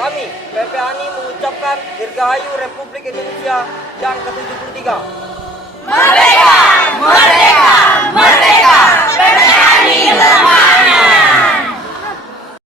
Kami, PPANI mengucapkan Dirgahayu Republik Indonesia yang ke-73. Merdeka! Merdeka! Merdeka! PPANI